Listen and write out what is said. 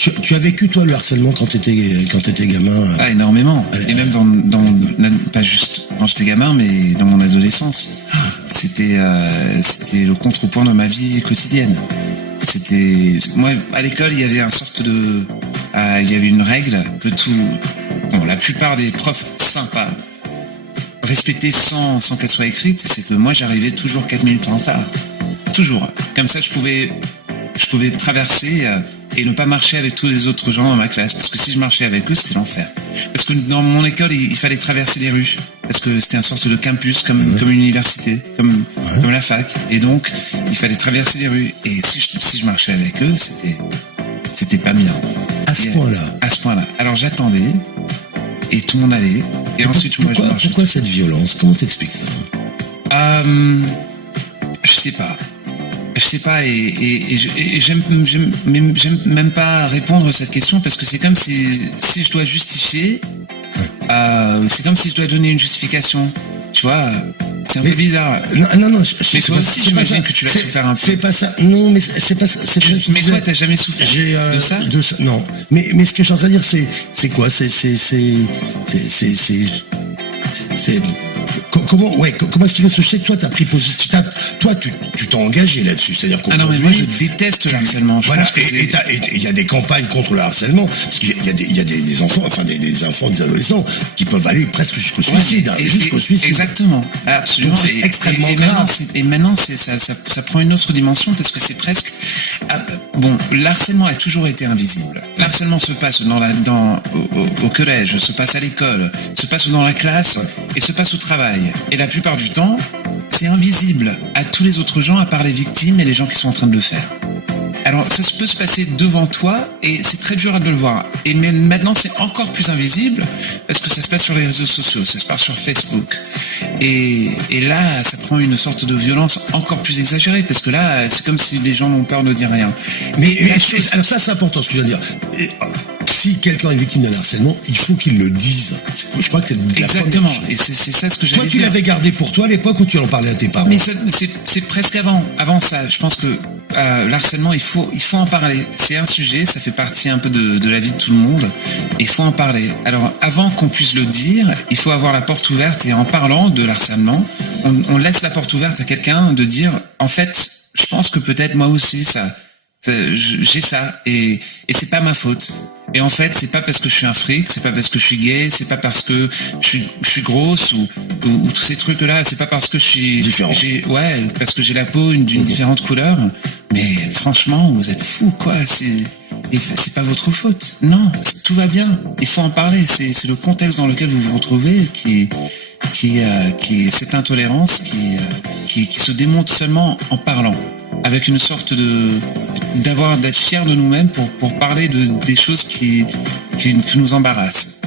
Tu as vécu, toi, le harcèlement quand t'étais gamin? Ah, énormément. Et même pas juste quand j'étais gamin, mais dans mon adolescence. C'était le contrepoint de ma vie quotidienne. Moi, à l'école, il y avait il y avait une règle que la plupart des profs sympas respectaient sans qu'elle soit écrite, c'est que moi, j'arrivais toujours 4 minutes en retard. Toujours. Comme ça, je pouvais traverser et ne pas marcher avec tous les autres gens dans ma classe. Parce que si je marchais avec eux, c'était l'enfer. Parce que dans mon école, il fallait traverser les rues. Parce que c'était une sorte de campus, comme une université, comme la fac. Et donc, il fallait traverser les rues. Et si je marchais avec eux, c'était pas bien. À ce point-là? À ce point-là. Alors j'attendais, et tout le monde allait. Et ensuite, moi, je marchais. Pourquoi cette violence? Comment t'expliques ça? Je sais pas, et j'aime même pas répondre à cette question, parce que c'est comme si je dois justifier, c'est comme si je dois donner une justification, tu vois, c'est un peu bizarre. Non, mais toi aussi, j'imagine que tu l'as souffert un peu. C'est pas ça, non, mais c'est pas ça. Mais toi, t'as jamais souffert de ça? Non, mais ce que je suis en train de dire, c'est quoi? Comment expliquer ça? Je sais que toi, t'as pris positif. Toi, tu t'es engagé là-dessus. C'est-à-dire non, mais moi, je déteste le harcèlement. Voilà, et il y a des campagnes contre le harcèlement, parce qu'il y a des enfants, des enfants, des adolescents, qui peuvent aller presque jusqu'au suicide. Exactement. Absolument. Donc c'est extrêmement grave. Et maintenant, ça prend une autre dimension, parce que c'est presque... le harcèlement a toujours été invisible. L'harcèlement se passe au collège, se passe à l'école, se passe dans la classe, et se passe au travail. Et la plupart du temps, c'est invisible à tous les autres gens, à part les victimes et les gens qui sont en train de le faire. Alors, ça peut se passer devant toi, et c'est très dur de le voir. Et maintenant, c'est encore plus invisible, parce que ça se passe sur les réseaux sociaux, ça se passe sur Facebook. Et là, ça prend une sorte de violence encore plus exagérée, parce que là, c'est comme si les gens ont peur de dire rien. Alors ça, c'est important, ce que je viens de dire. Si quelqu'un est victime d'un harcèlement, il faut qu'il le dise. Je crois que c'est exactement. Et c'est ça ce que j'allais dire. Toi, tu l'avais gardé pour toi à l'époque, ou tu en parlais à tes parents? Mais c'est presque avant ça. Je pense que l'harcèlement, il faut en parler. C'est un sujet, ça fait partie un peu de la vie de tout le monde. Il faut en parler. Alors, avant qu'on puisse le dire, il faut avoir la porte ouverte, et en parlant de l'harcèlement, on laisse la porte ouverte à quelqu'un de dire, en fait, je pense que peut-être moi aussi j'ai ça, et c'est pas ma faute. Et en fait, c'est pas parce que je suis un fric, c'est pas parce que je suis gay, c'est pas parce que je suis grosse ou tous ces trucs-là, c'est pas parce que je suis différent. Parce que j'ai la peau d'une différente couleur. Mais franchement, vous êtes fous, quoi. C'est pas votre faute. Non, tout va bien. Il faut en parler. C'est le contexte dans lequel vous vous retrouvez qui cette intolérance qui se démontre seulement en parlant, avec une sorte d'être fier de nous-mêmes pour parler des choses qui nous embarrassent.